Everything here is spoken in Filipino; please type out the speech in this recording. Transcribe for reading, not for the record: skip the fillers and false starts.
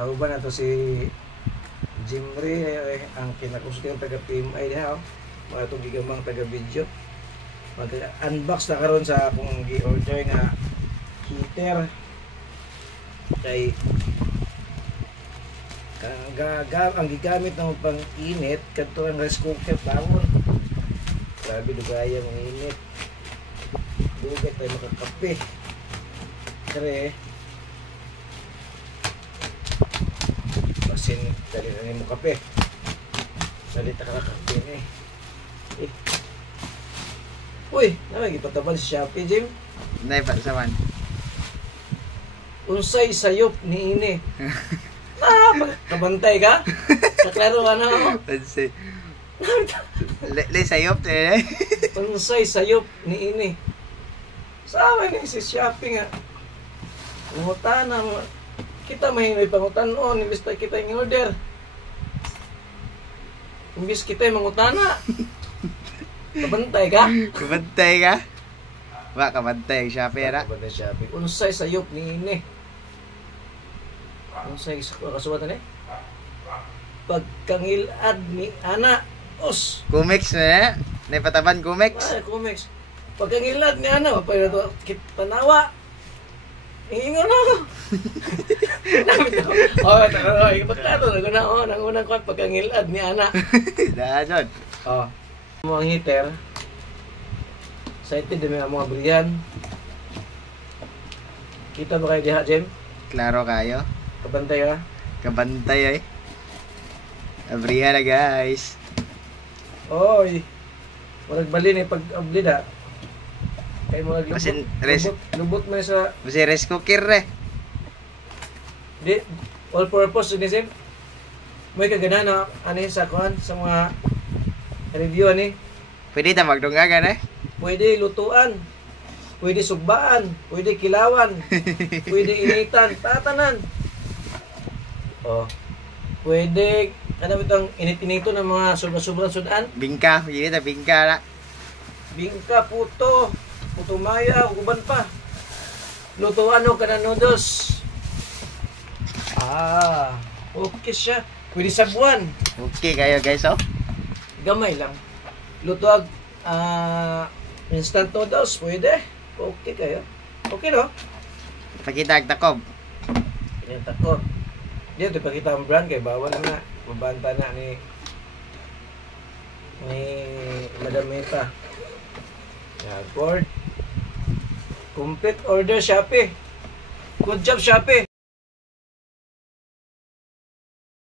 Kauban na to si Jimry, ang kinakusgang taga-PMI niya. Mga itong gigamang taga-video. Mag-unbox na karon sa akong gi-order nga heater. Kay ang gigamit ng pang-init kadto ang rice cooker tawon. Grabe dugaya ang init. Dugay tayo makakape. Kare basin dali na mo kape. Dali ta ka kape eh. Uy, naman gipatabal si Shopee, Jim. Nay pa sa man. Unsay sayop ni ini. Kabantay ka? Kaklaro ka na ako. Unsay. Le sayop te. Unsay sayop ni ini. Sama ni si Shopee nga. Pangutana mo. Kita may pangutan-on, imbis tayo kita yung order. Imbis kita yung mangutana. Kabantay ka? Kabantay ka? Wa kabantay ang Shopee ra. Kabantay Shopee. Unsay sayop ni ini. Unsay kasuwatan eh? Pagkangilad ni ana. Os. Comex na. Nay pataban Comex. Ay, Comex. Pagkangilad ni ana, pa to tanawa. Ingon na. Oh, tara, ipaglato na ko nang unang kon pagkangilad ni ana. Dajon. Oh. Mga heater. Excited din mga briyan. Kita ba kayo diha, Jem? Klaro kayo. Kabantay ka? Kabantay ay. Abriya na guys. Oy. Murag bali ni pag-abli da. Kay murag lubot mo sa Basi rice cooker re. Di all purpose ni Sim. May kagana na ani sa kuan sa mga review ani. Pwede ta magdungagan eh. Pwede lutuan. Pwede sugbaan, pwede kilawan, pwede initan, tatanan. Oh. Pwede ano bitong init-inito ng mga sobrang sudan. Bingka, pwede ta bingka na. Bingka puto, puto maya, uban pa. Lutuan o kana noodles. Okay siya. Pwede sabuan. Okay kayo guys oh. Gamay lang. Lutuag instant noodles, pwede. Okay kayo. Okay no? Pakita ang takob. Yan takot. Dito ipakita ang brand kay bawal na mabanta na ni Madam Meta. Yan, board. Complete order Shopee. Good job Shopee.